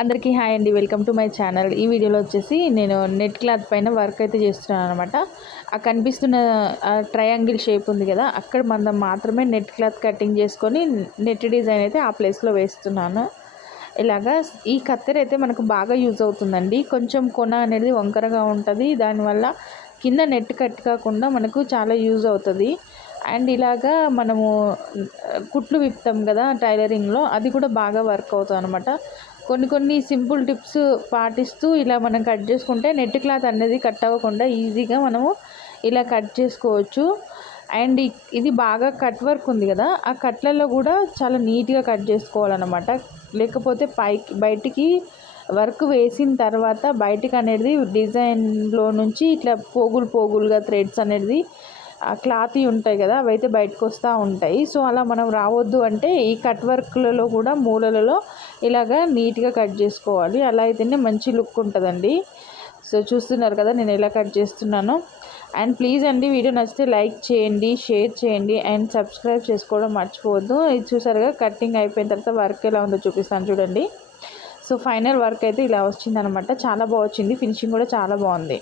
అందరికీ హాయ్ అండి, welcome to my channel. ఈ వీడియోలో వచ్చేసి నేను నెట్ క్లాత్ పైన వర్క్ అయితే చేస్తున్నాను అనమాట. ఆ కనిపిస్తున్న ట్రయాంగిల్ షేప్ ఉంది కదా, అక్కడ మనం మాత్రమే నెట్ క్లాత్ కటింగ్ చేసుకొని నెట్ డిజైన్ అయితే ఆ ప్లేస్లో వేస్తున్నాను. ఇలాగా ఈ కత్తెర అయితే మనకు బాగా యూజ్ అవుతుందండి. కొంచెం కొన అనేది వంకరగా ఉంటుంది, దానివల్ల కింద నెట్ కట్ కాకుండా మనకు చాలా యూజ్ అవుతుంది. అండ్ ఇలాగా మనము కుట్లు విప్పుతాం కదా టైలరింగ్లో, అది కూడా బాగా వర్క్ అవుతుంది అనమాట. కొన్ని సింపుల్ టిప్స్ పాటిస్తూ ఇలా మనం కట్ చేసుకుంటే నెట్ క్లాత్ అనేది కట్ అవ్వకుండా ఈజీగా మనము ఇలా కట్ చేసుకోవచ్చు. అండ్ ఇది బాగా కట్ వర్క్ ఉంది కదా, ఆ కట్లలో కూడా చాలా నీట్గా కట్ చేసుకోవాలన్నమాట. లేకపోతే బయటికి వర్క్ వేసిన తర్వాత బయటికి అనేది డిజైన్లో నుంచి ఇట్లా పోగులుగా థ్రెడ్స్ అనేది ఆ క్లాత్ ఉంటాయి కదా, అవైతే బయటకు వస్తూ ఉంటాయి. సో అలా మనం రావద్దు అంటే ఈ కట్ వర్క్లలో కూడా మూలలలో ఇలాగా నీట్గా కట్ చేసుకోవాలి. అలా అయితేనే మంచి లుక్ ఉంటుందండి. సో చూస్తున్నారు కదా నేను ఎలా కట్ చేస్తున్నానో. అండ్ ప్లీజ్ అండి, వీడియో నచ్చితే లైక్ చేయండి, షేర్ చేయండి అండ్ సబ్స్క్రైబ్ చేసుకోవడం మర్చిపోవద్దు. ఇది చూసారుగా, కటింగ్ అయిపోయిన తర్వాత వర్క్ ఎలా ఉందో చూపిస్తాను చూడండి. సో ఫైనల్ వర్క్ అయితే ఇలా వచ్చిందనమాట. చాలా బాగా వచ్చింది, ఫినిషింగ్ కూడా చాలా బాగుంది.